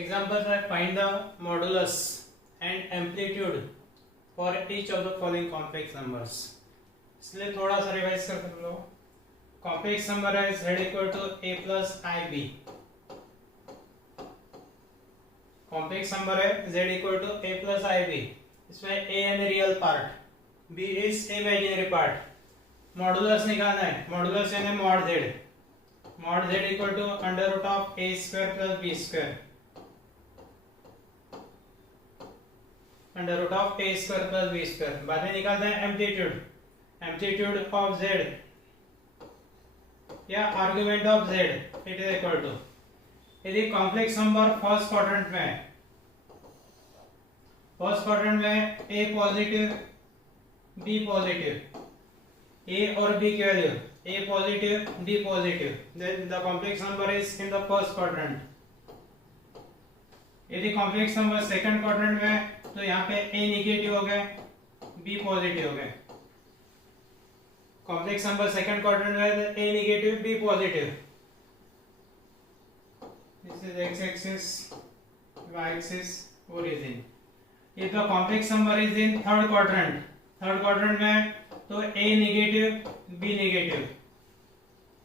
Examples are find the modulus and amplitude for each of the following complex numbers. इसलिए थोड़ा सा revise कर लो. कॉम्प्लेक्स नंबर है z equal to a plus i b. Complex number है z equal to a plus i b. इसमें a यानी real part, b is imaginary part. Modulus निकालना है. मॉडुलस यानी mod z. Mod z equal to under root of a square plus b square. Under root of a square plus b square. बाद में निकालते हैं amplitude. Amplitude of z या argument of z it is equal to, यदि complex number first quadrant में है, first quadrant में a positive b positive, a और b की value a positive b positive, then the complex number is in the first quadrant. यदि complex number second quadrant में है तो यहाँ पे a नेगेटिव हो गए, b पॉजिटिव हो गए. कॉम्प्लेक्स नंबर सेकंड क्वाड्रेंट में है तो a negative b positive. This is x axis, y axis, origin. If the complex number is in third quadrant में तो a negative b negative.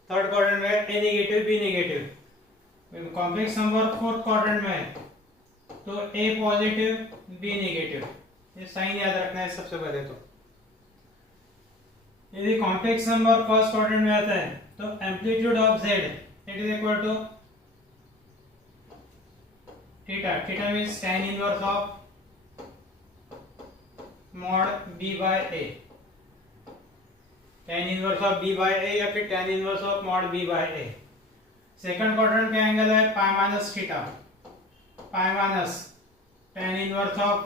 Third quadrant में a negative b negative. Complex number fourth quadrant में है तो a positive b negative. ये sign याद रखना है सबसे पहले. तो यदि कॉम्प्लेक्स नंबर फर्स्ट क्वाड्रेंट में आता है तो amplitude of z it is equal to theta. Theta means tan inverse of mod b by a. tan inverse of b by a या फिर tan inverse of mod b by a. Second quadrant का angle है pi minus theta. Pi minus tan inverse of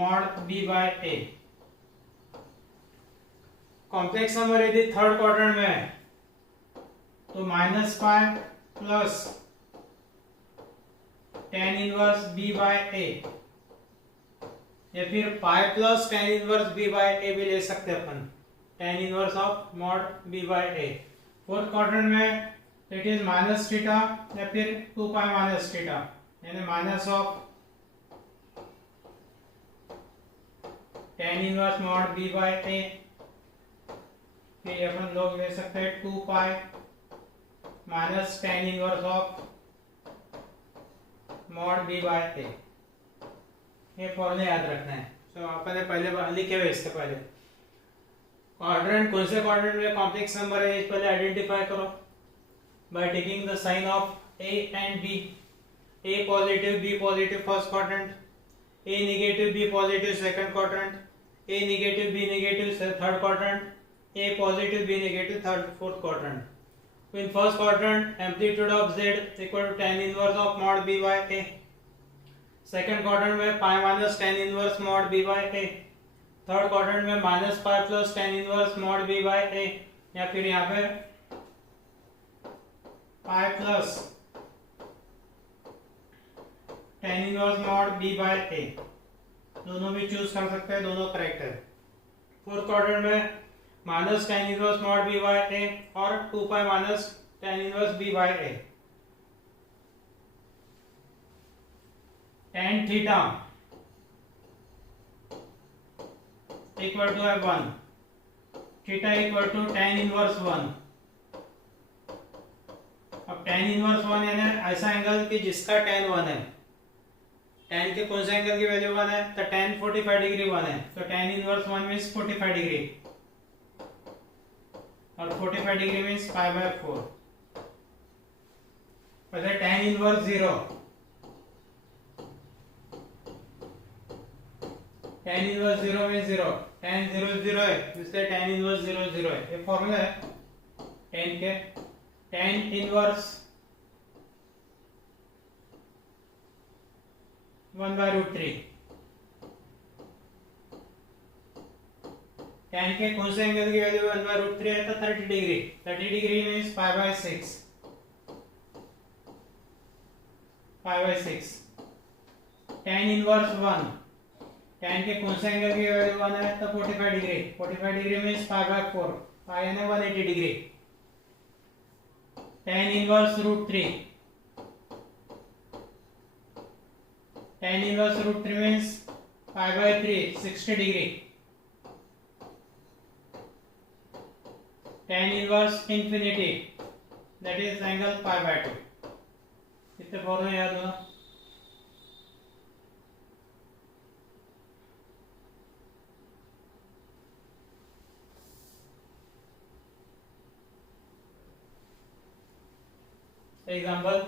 mod b by a. Complex number यदि third quadrant में है तो minus pi plus tan inverse b by a या फिर पाई plus tan inverse b by a भी ले सकते हैं अपन. tan inverse of mod b by a. Fourth quadrant में इट इज माइनस थीटा या फिर 2 पाई माइनस थीटा यानी minus of tan inverse mod b by a. फिर अपन लोग ले सकते हैं 2 pi minus tan inverse of mod b by a. ये फॉर्मूला याद रखना है. तो अपन पहले लिखे हुए इससे पहले क्वाड्रेंट कौन से क्वाड्रेंट में कॉम्प्लेक्स नंबर है पहले आइडेंटिफाई करो by taking the sign of a and b. a positive b positive first quadrant, a negative b positive second quadrant, a negative b negative third quadrant, a positive b negative third fourth quadrant. In first quadrant amplitude of z equal to tan inverse of mod b by a. Second quadrant में pi minus tan inverse mod b by a. Third quadrant में minus pi plus tan inverse mod b by a या फिर यहाँ पे pi plus tan inverse mod b by a. दोनों भी choose कर सकते हैं, दोनों करेक्ट है. फोर्थ क्वाड्रेंट में minus tan inverse mod b by a और 2 pi minus tan inverse b by a. tan theta equal to है 1. Theta equal to tan inverse 1. अब tan इनवर्स 1 यानी ऐसा एंगल कि जिसका tan 1 है. tan के कौन से एंगल की वैल्यू 1 है तो tan 45 डिग्री 1 है. तो tan इनवर्स 1 मींस 45 डिग्री और 45 डिग्री मींस पाई बाय 4. पहले tan inverse 0. tan inverse 0 means 0. tan 0 0 है इसलिए tan इनवर्स 0 0 है. ये फॉर्मूला है tan के. tan inverse 1/√3. tan के कौन से एंगल की वैल्यू 1/√3 है तो 30 degree. 30 degree means pi by 6. Pi by 6. tan inverse 1. tan के कौन से एंगल की वैल्यू 1 है तो 45 degree. 45 degree means pi by 4. पाई यानी 180 degree. tan inverse √3 tan inverse root 3 means pi by 3, 60 degree. Tan inverse infinity, that is angle pi by 2. इतने फॉर्मूले याद होना. एग्जाम्पल,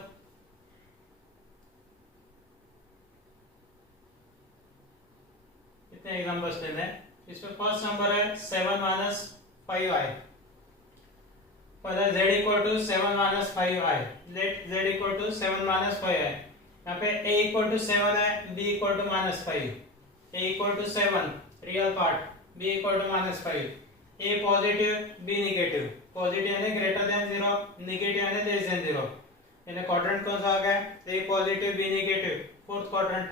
इतने एग्जाम्पल्स लेने हैं. इसमें फर्स्ट नंबर है 7 माइनस 5i. पहला z equal to 7 minus 5i. Let z equal to 7 minus 5i. यहाँ पे a इक्वल टू 7 है, b equal to minus 5. a equal to 7 real part, b equal to minus 5. a positive, b negative. Positive यानी greater than 0, negative यानी less than 0. यानी quadrant कौन सा आ गया? a positive, b negative, fourth quadrant.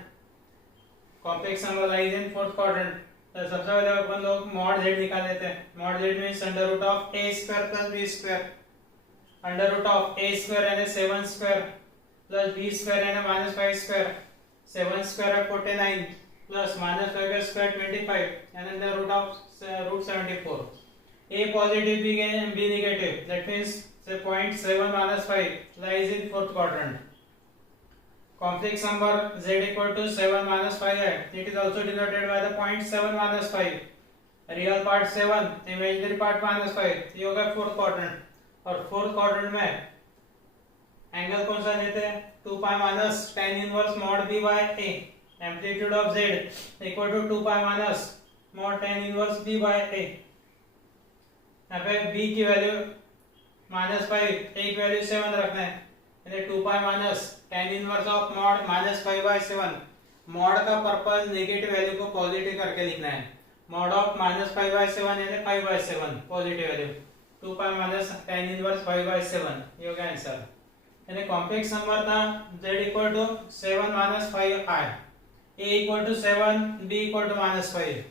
Complex number lies in fourth quadrant. तो सबसे पहले अपन लोग मॉड z निकाल लेते हैं. Mod z means under root of a square plus b square. Under root of a square यानी 7 स्क्वायर प्लस b स्क्वायर यानी minus 5 square. 7 square है 49 प्लस माइनस 5 का स्क्वायर 25 यानी under root of root 74. a positive, b नेगेटिव, that means the point 7 minus 5 lies in fourth quadrant. Complex number z equal to 7 minus 5 है. It is also denoted by the point 7 minus 5. Real part 7, imaginary part minus 5. ये होगा fourth quadrant. और fourth quadrant में angle कौन सा लेते हैं? 2 pi minus tan inverse mod b by a. Amplitude of z equal to 2 pi minus mod tan inverse b by a. यहाँ पे b की वैल्यू -5, a की वैल्यू 7 रखना है. यानी 2 pi minus tan inverse of mod -5/7. Mod का purpose negative value को positive करके लिखना है. मॉड ऑफ -5/7 यानी 5/7 positive value. 2 pi minus tan inverse 5/7. ये हो गया आंसर. यानी कॉम्प्लेक्स नंबर था z equal to 7 minus 5i, a equal to 7, b equal to -5.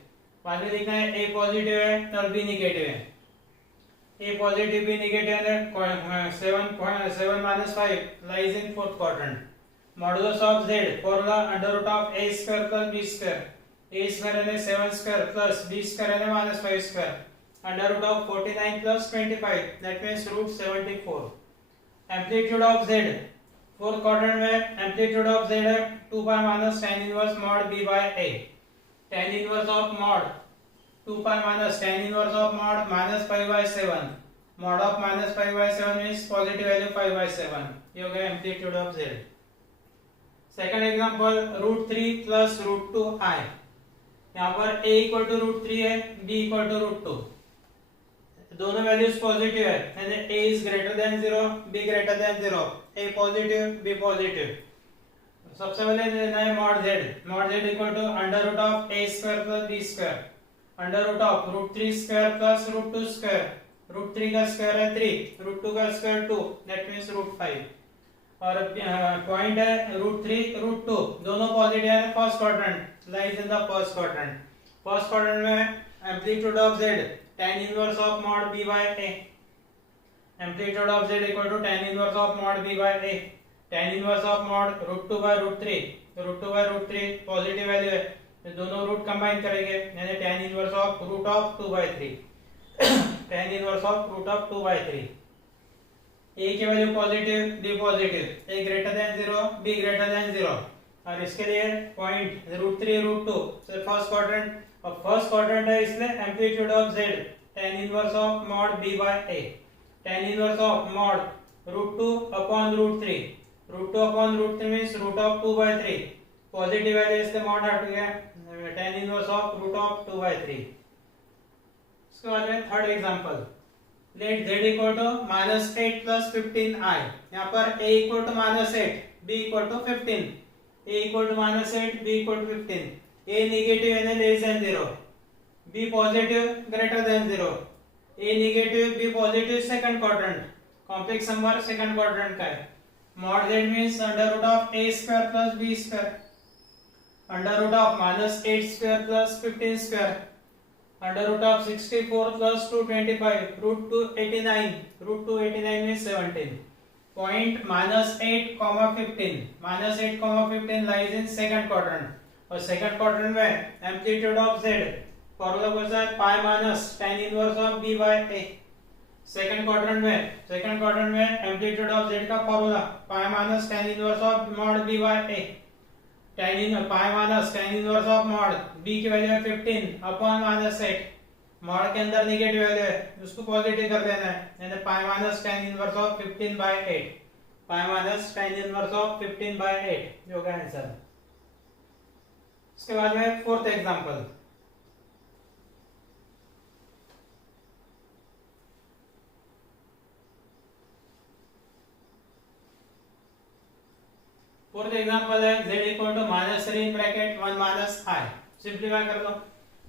बाद में लिखना है a पॉजिटिव है और b नेगेटिव है. a positive, b negative and 7 minus 5 lies in fourth quadrant. Modulus of z, formula under root of a square plus b square. a square and 7 square plus b square and minus 5 square. Under root of 49 plus 25, that means root 74. Amplitude of z, fourth quadrant में amplitude of z है 2 pi minus tan inverse mod b by a. Tan inverse of mod 2 pi minus tan inverse of mod -5/7. Mod of -5/7 means positive value 5/7. ये हो गया amplitude of z. Second example, √3 plus √2i. यहाँ पर a equal to √3 है, b equal to √2. दोनों values positive है, यानी a is greater than 0, b greater than 0. a positive, b positive. सबसे पहले लेना है mod z. Mod z equal to under root of a square plus b square. Under root of √3 square plus √2 square. √3 का square है 3, √2 का square 2, that means √5. और point है √3 √2, दोनों पॉजिटिव है. First quadrant lies in the first quadrant. First quadrant में amplitude of z tan inverse of mod b by a. Amplitude of z equal to tan inverse of mod b by a. tan inverse of mod √2/√3. √2/√3 positive value है, दोनों root combine करेंगे यानी tan inverse of √2/3. tan inverse of √2/3. a की वैल्यू positive, b positive, a greater than 0, b greater than 0. और इसके लिए point √3 √2 से फर्स्ट क्वाड्रेंट. और फर्स्ट क्वाड्रेंट है इसलिए amplitude of z tan inverse of mod b by a. tan inverse of mod √2/√3. √2/√3 means √2/3. Positive value इसलिए mod हट गया, tan इनवर्स ऑफ √2/3. इसके बाद में third example, let z equal to -8 plus 15i. यहाँ पर a equal to -8, b equal to 15. a equal to -8, b equal to 15. a negative यानी less than 0, b positive greater than 0. a negative, b positive, second quadrant. Complex number second quadrant का है. mod z means under root of a square plus b square. Under root of -8 square plus 15 square. Under root of 64 plus 225, √289. √289 means 17. point -8, -8, lies in second quadrant. और second quadrant में amplitude of z formula कौन सा है? Pi minus tan inverse of b by a. Second quadrant में amplitude of z का formula pi minus tan inverse of mod b by a. Pi minus tan inverse of mod b की value है 15 upon -8. Mod के अंदर negative value है, उसको positive कर देना है, यानी पाई minus tan inverse of 15 by 8. Pi minus tan inverse of 15 by 8 जो का आंसर है. इसके बाद में फोर्थ एग्जांपल. फोर्थ एग्जांपल है z equal to -3 in bracket 1 minus i. Simplify कर लो.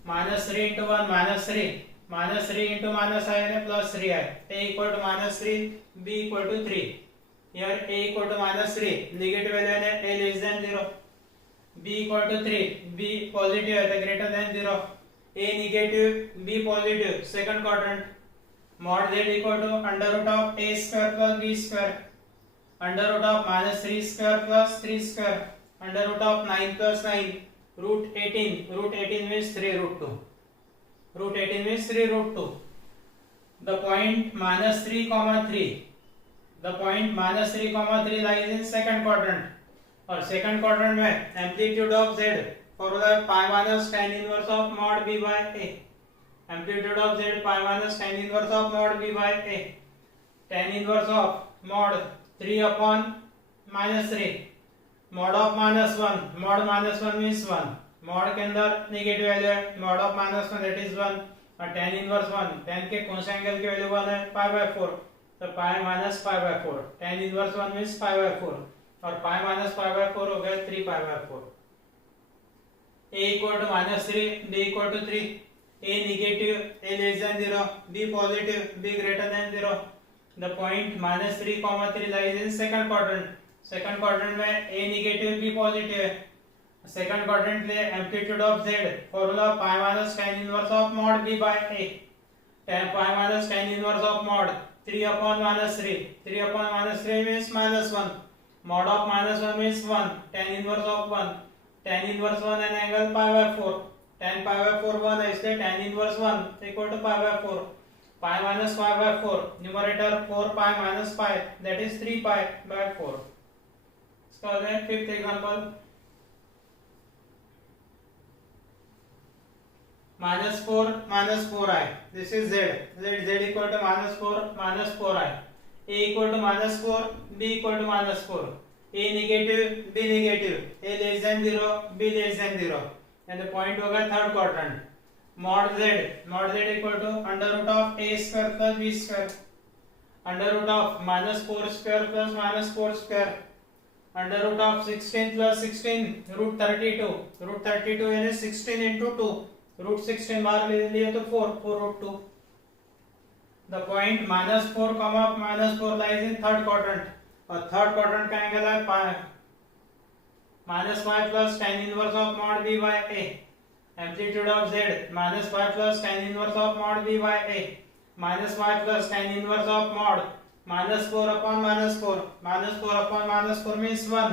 -3 into 1 -3, -3 into -i यानी +3i. a equal to -3, b equal to 3. Here a equal to -3, negative value है a less than 0. b equal to 3, b positive है तो greater than 0. a negative, b positive, second quadrant. Mod z equal to √ a square plus b square. √3 square plus 3 square. √9 plus 9. √18. √18 means 3√2. √18 means 3√2. The point -3, the point -3, lies in second quadrant. और second quadrant में amplitude of z formula pi minus tan inverse of mod b by a. amplitude of z pi minus tan inverse of mod b by a. tan inverse of mod 3 upon -3. mod of -1, mod -1 means 1. mod के अंदर negative value है, mod of -1 that is 1. और tan inverse 1, tan के कौन से angle की value 1 है? पाई by 4. तो पाई minus pi by 4. tan inverse 1 means pi by 4 और पाई माइनस पाई बाय 4 हो गया 3 pi by 4. a equal to -3, b equal to 3. a negative, a less than 0, b positive, b greater than 0. The point -3, lies in second quadrant. Second quadrant में a negative, b positive है. Second quadrant ले amplitude of z formula pi minus tan inverse of mod b by a. Pi minus tan inverse of mod 3 upon -3. 3 upon -3 means -1. Mod of -1 means 1. Tan inverse of 1. Tan inverse 1 and angle pi by 4. Tan pi by 4 1 है, इसलिए tan inverse 1 equal to pi by 4. pi minus pi by 4, numerator 4 pi minus pi, that is 3 pi by 4. इसका हो जाए fifth example. -4 -4i. This is z. Z equal to -4 4i. a equal to -4, b equal to -4. a negative, b negative, a less than 0, b less than 0. And the point होगा third quadrant. mod z equal to √a square plus b square. √-4 square plus -4 square. √16 plus 16 √32. √32 यानी 16 into 2. √16 बाहर ले लिए तो 4√2. The point -4, -4 lies in third quadrant. और third quadrant का angle है -5 plus tan inverse of mod b by a. Amplitude of z -5 plus tan inverse of mod b by a. -5 plus tan inverse of mod -4 upon -4. -4 upon -4 means 1.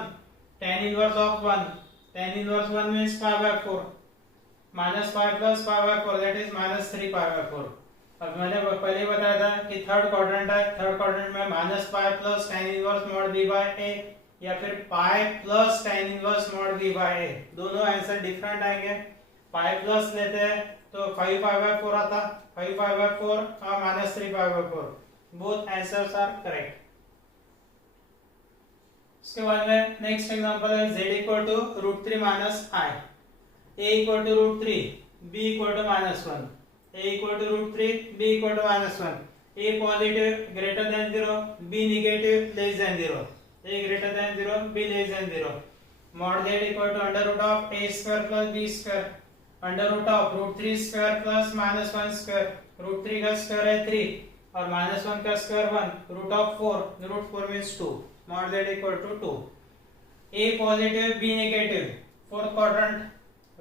Tan inverse of 1. Tan inverse 1 means pi by 4. -5 plus pi by 4, that is -3 pi by 4. अब मैंने पहले बताया था कि third quadrant है. Third quadrant में -pi plus tan inverse mod b by a या फिर pi plus tan inverse mod b by a. दोनों आंसर डिफरेंट आएंगे. पाई प्लस लेते हैं तो 5 pi by 4 आता. 5 pi by 4 और -3 pi by 4. Both answers are correct. इसके बाद में नेक्स्ट एग्जांपल है z equal to √3 minus i. a equal to √3, b equal to -1. a equal to √3, b equal to -1. a positive greater than 0, b negative less than 0. a greater than 0, b less than 0. mod z equal to √a square plus b square. √3 square plus -1 square. √3 का square है 3 और -1 का square 1. √4 means 2. mod z equal to 2. a positive, b negative. Fourth quadrant.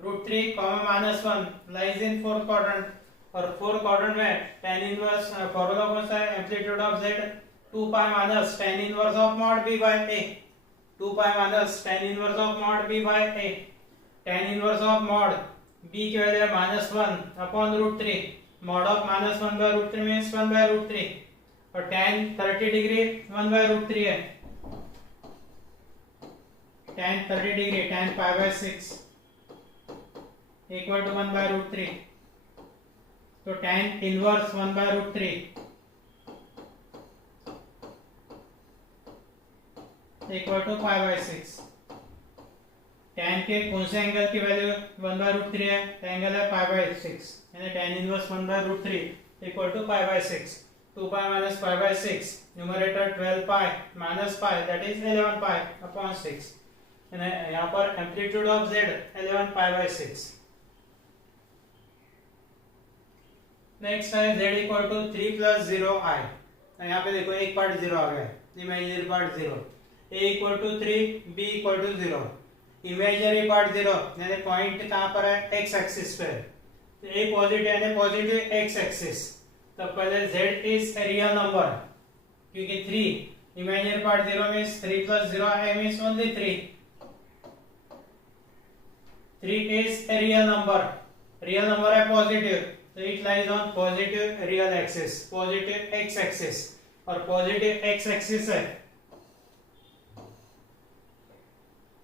√3, -1 lies in fourth quadrant. और fourth quadrant में tan inverse formula कौन सा है? Amplitude of z 2 pi minus tan inverse of mod b by a, 2 pi minus tan inverse of mod b by a, tan inverse of mod b की value है -1 upon √3, mod of -1 by √3 means 1 by √3, और tan 30 degree 1 by √3 है, tan 30 degree tan pi by 6 equal to 1 by √3, तो tan inverse 1 by √3 equal to pi by 6। tan के कौन से angle की value 1 by √3 है, एंगल है पाई बाय 6, यानी tan inverse 1 by √3 equal to pi by 6। 2 pi minus pi by 6, numerator 12 pi minus pi that is 11 pi upon 6, यानी यहाँ पर amplitude of z 11 pi by 6। Next है z equal to 3 plus 0 i, यहाँ पे देखो एक part 0 आ गया, imaginary part 0, a equal to 3, b equal to 0, imaginary part 0 यानी पॉइंट कहाँ पर है, x एक्सिस पे, तो a पॉजिटिव यानी पॉजिटिव x एक्सिस, तो पहले z is a real number, क्योंकि 3 imaginary part 0 means 3 plus 0 i means only 3, 3 is a real number है पॉजिटिव, तो it lies on positive real axis, positive x axis, और positive x axis है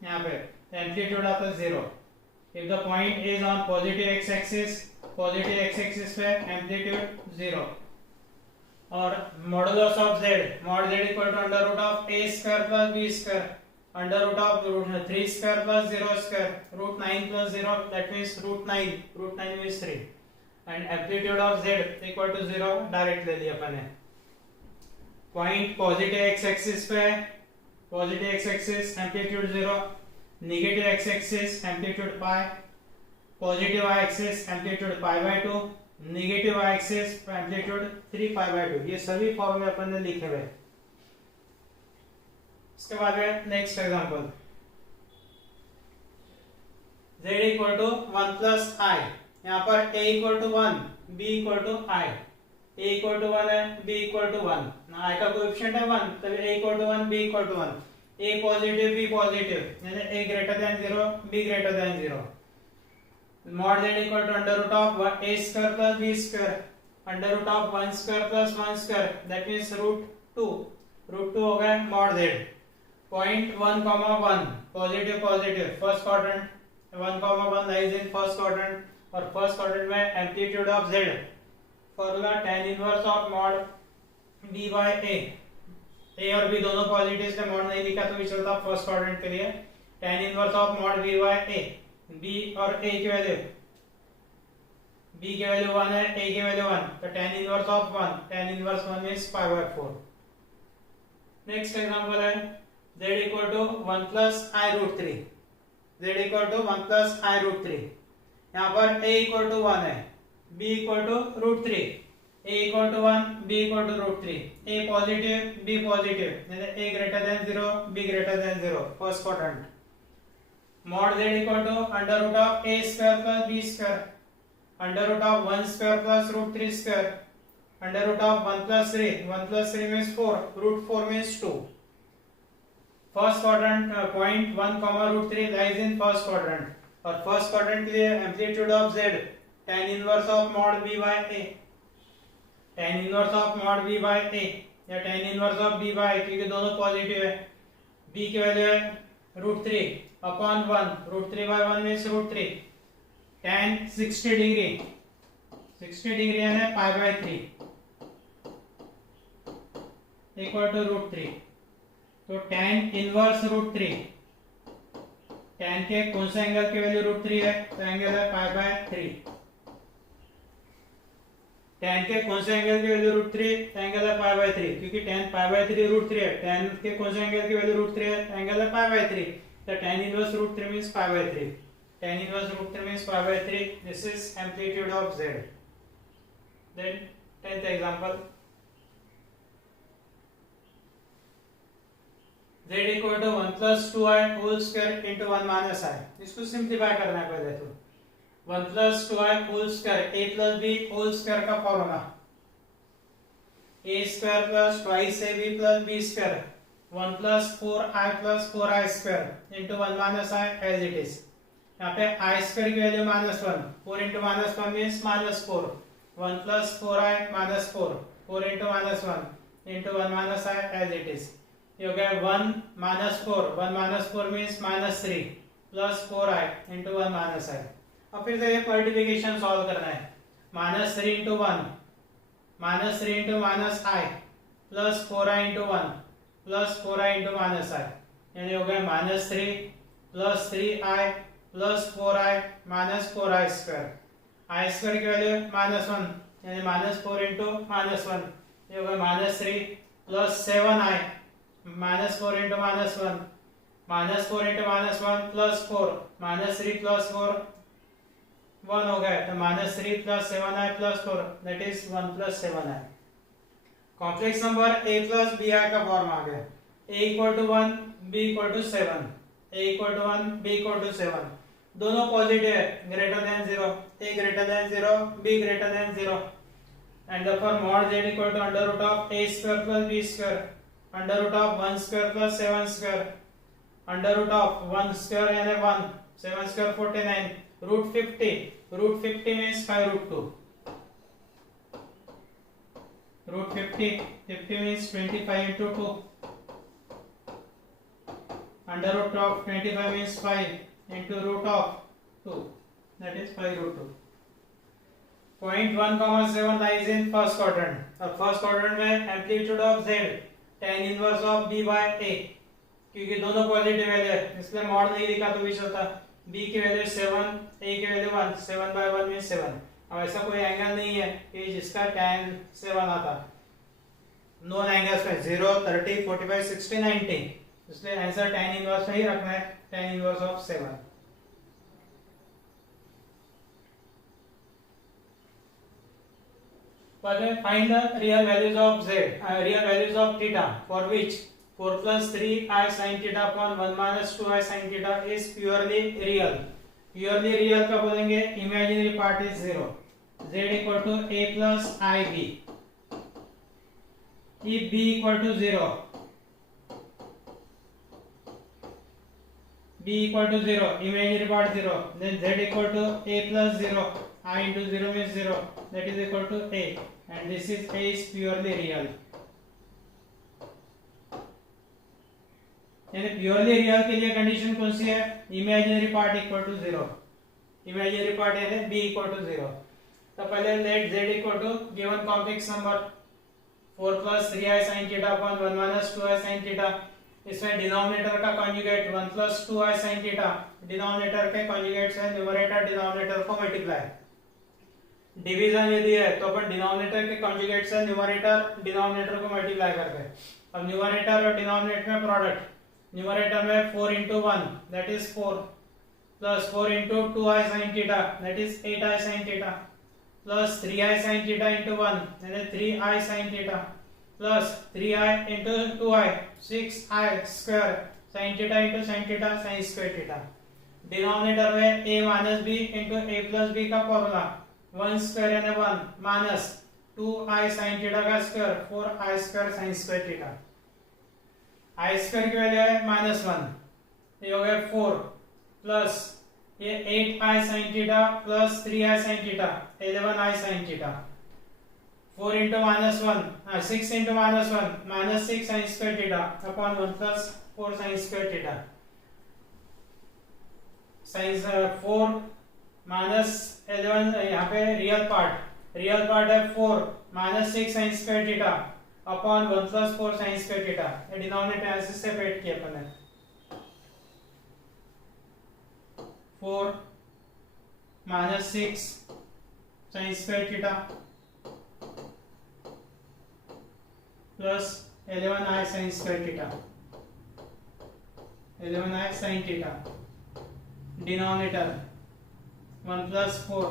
यहाँ पे amplitude of 0, if the point is on positive x axis, positive x axis पे amplitude 0, और modulus of z, mod z equal to under root of a square plus b square, under root of √3 square plus 0 square, √9 plus 0 that means √9 means 3, and amplitude of z equal to 0 direct ले लिया अपन ने, point positive x axis पे, positive x axis amplitude 0, negative x axis amplitude pi, positive y axis amplitude pi by 2, negative y axis amplitude 3 pi by 2, ये सभी फॉर्मूले अपन ने लिखे हुए। इसके बाद में next example, z equal to 1 plus i, यहाँ पर a equal to 1, b equal to i, a equal to 1 है, b इक्वल टू 1, i का कोएफिशिएंट है 1, तब a equal to 1, b equal to 1, a positive b positive, यानी a greater than 0, b greater than 0, mod z equal to under root of a square plus b square, under root of 1 square plus 1 square that means √2 हो गया mod z, point 1, 1 positive positive first quadrant, 1, 1 lies in first quadrant, और first quadrant में amplitude of z, formula tan inverse of mod b by a और b दोनों positive से mod नहीं लिखा तो भी चलता फर्स्ट क्वाड्रेंट के लिए, tan inverse of mod b by a, b और a की वैल्यू, b की वैल्यू 1 है, a की वैल्यू 1, तो tan inverse of 1, tan inverse 1 is pi by 4। Next example है z equal to 1 plus i √3, z equal to 1 plus i √3, यहाँ पर a equal to 1 है, b equal to √3, a equal to 1, b equal to √3, a positive b positive, यानी a greater than 0, b greater than 0 first quadrant, mod z equal to under root of a square plus b square, under root of 1 square plus √3 square, under root of 1 plus 3 means 4, √4 means 2, first quadrant point 1, √3 lies in first quadrant, और first quadrant के लिए amplitude of z tan inverse of mod b by a, tan inverse of mod b by a या tan inverse of b by a, क्योंकि दोनों positive है, b की value है √3 upon 1, √3 by 1 means √3, tan 60 degree यानी पाई by 3 equal to √3, तो tan inverse √3, tan के कौन सा एंगल की वैल्यू √3 है, तो एंगल है पाई बाय 3, tan के कौन से एंगल की वैल्यू √3, एंगल है पाई बाय 3, क्योंकि tan पाई बाय 3 √3 है, tan के कौन से एंगल की वैल्यू √3 है, एंगल है पाई बाय 3, तो tan inverse √3 means pi by 3, tan inverse √3 means pi by 3, this is amplitude of z। Then 10th example, z equal to 1 plus 2i whole square into 1 minus i, इसको simplify करना है पहले, तो 1 plus 2i whole square a plus b whole square का formula, A square plus twice A B plus B square 1 plus 4i square into 1 minus I as it is. यहाँ पे I square की value -1, 4 into -1 means -4, 1 plus 4i -4, 4 into -1 into 1 minus I as it is. ये हो गया 1 -4, 1 -4 means -3 plus 4i into 1 minus I. अब फिर से ये मल्टीप्लिकेशन सॉल्व करना है। -3 into 1 -3 into minus I plus 4i into 1 plus 4i into minus आई, यानी हो गया -3 plus 3i plus 4i minus 4i square. I square की वैल्यू -1 यानी -4 इंटू -1, ये हो गया -3 plus 7i -4 into -1, -4 into -1 plus 4, -3 plus 4 1 हो गया, तो -3 plus 7i plus 4 that is 1 plus 7i। Complex number a plus bi का फॉर्म आ गया। a equal to 1 b equal to 7, a equal to 1 b equal to 7, दोनों positive है, greater than 0, a greater than 0 b greater than 0 and therefore mod z equal to under root of a square plus b square under root of 1 square plus 7 square under root of 1 square यानी 1, 7 square 49, root 50 means 5 root 2, root 50 means 25 into 2, under root of 25 means 5 into root of 2, that is 5 root 2. Point 1,7 lies in first quadrant और first quadrant में amplitude of z tan inverse of b by a, क्योंकि दोनों positive value है इसलिए mod नहीं लिखा तो भी चलता। b की वैल्यू 7, a की वैल्यू 1, 7 by 1 means 7। अब ऐसा कोई एंगल नहीं है कि जिसका tan 7 आता, नॉन एंगल्स में 0, 30, 45, 60, 90, इसलिए आंसर tan इनवर्स में ही रखना है, tan इनवर्स ऑफ 7। पहले find the real values of z, real values of theta for which 4 plus 3i sin theta upon 1 minus 2i sin theta is purely real। purely real का बोलेंगे imaginary part is 0, z equal to a plus ib, if b equal to 0, b equal to 0, imaginary part 0, then z equal to a plus 0, I into 0 means 0, that is equal to a, and this is a is purely real। यानी purely real के लिए condition कौन सी है, imaginary part equal to 0, imaginary part यानी b equal to 0। तो पहले let z equal to given complex number 4 plus 3i sin theta upon 1 minus 2i sin theta, इसमें डिनोमिनेटर का conjugate 1 plus 2i sin theta, denominator के conjugate से numerator denominator को multiply. Division यदि है तो अपन डिनोमिनेटर के कॉन्जुगेट से न्यूमरेटर डिनोमिनेटर को मल्टीप्लाई करते हैं। अब न्यूमरेटर और डिनोमिनेटर में प्रोडक्ट, न्यूमरेटर में 4 into 1 that is 4 plus 4 into 2i sin theta that is 8i sin theta plus 3i sin theta into 1 that is 3i sin theta plus 3i into 2i 6i square sin theta into sin theta sin square theta। Denominator में a minus b into a plus b का formula 1 square यानी 1 minus 2i sin theta का square 4i square sin square theta। आई square की value है -1, ये हो गया 4 plus ये 8i sin theta plus 3i sin theta 11i sin theta, 4 into -1 6 into -1 -6 sin square theta upon 1 plus 4 sin square theta. sin 4 minus 11, यहाँ पे real part है 4 -6 sin square theta upon 1 plus 4 sin square theta, ये denominator ऐसे separate किया अपन ने, 4 minus 6 sin square theta plus 11i sin square theta, 11i sin theta, denominator 1 plus 4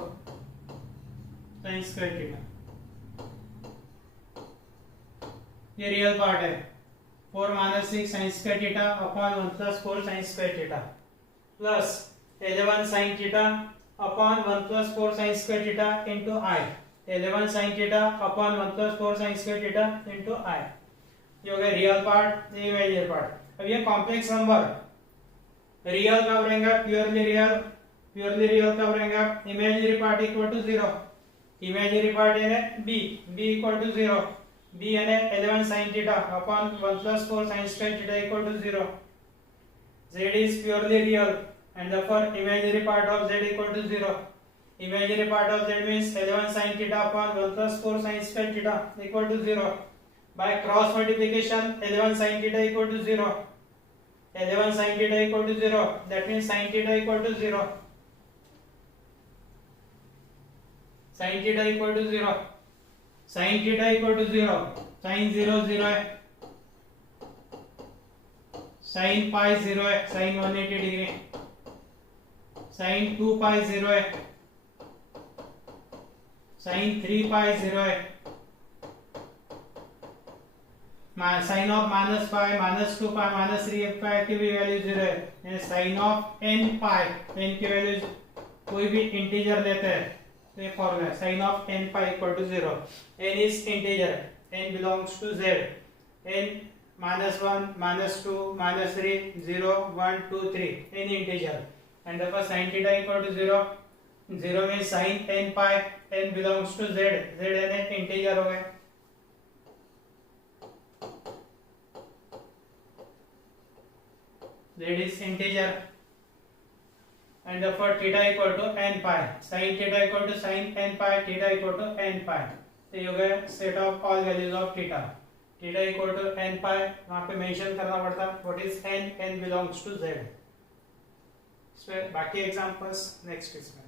sin square theta, ये real part है 4 minus 6 sin square theta upon 1 plus 4 sin square theta plus 11 sin theta upon 1 plus 4 sin square theta into i, 11 sin theta upon 1 plus 4 sin square theta into i। ये हो गया real part, ये imaginary part. अब ये complex number real कब रहेगा, purely real कब रहेगा, imaginary part equal to 0, imaginary part है b इक्वल टू 0, b यानी 11 sin theta upon 1 plus 4 sin square theta equal to 0। z is purely real and therefore imaginary part of z equal to 0. Imaginary part of z means 11 sin theta upon 1 plus 4 sin square theta equal to 0. By cross multiplication 11 sin theta equal to 0. 11 sin theta equal to 0. That means sin theta equal to 0. Sin theta equal to 0. Sin theta equal to 0. Sin 0 0 है, sin पाई 0 है, sin 180 degree, sin 2 पाई 0 है, sin 3 पाई 0 है, sin of minus pi minus 2 pi minus 3 पाई की भी value 0 है, sin of n pi, n की value कोई भी इंटीजर लेते हैं तो ये फॉर्मूला है, sin of n pi equal to 0, n is integer, n belongs to z, n -1 -2 -3 0 1 2 3 any integer and therefore sin theta equal to 0, 0 means sin n pi, n belongs to z, z n integer हो गए, z is integer and therefore theta equal to n pi, sin theta equal to sin n pi, theta equal to n pi। तो ये हो गया set of all values of theta, theta equal to n pi, वहां पे mention करना पड़ता what is n, n belongs to z। इसमें बाकी एग्जांपल्स नेक्स्ट इसमें।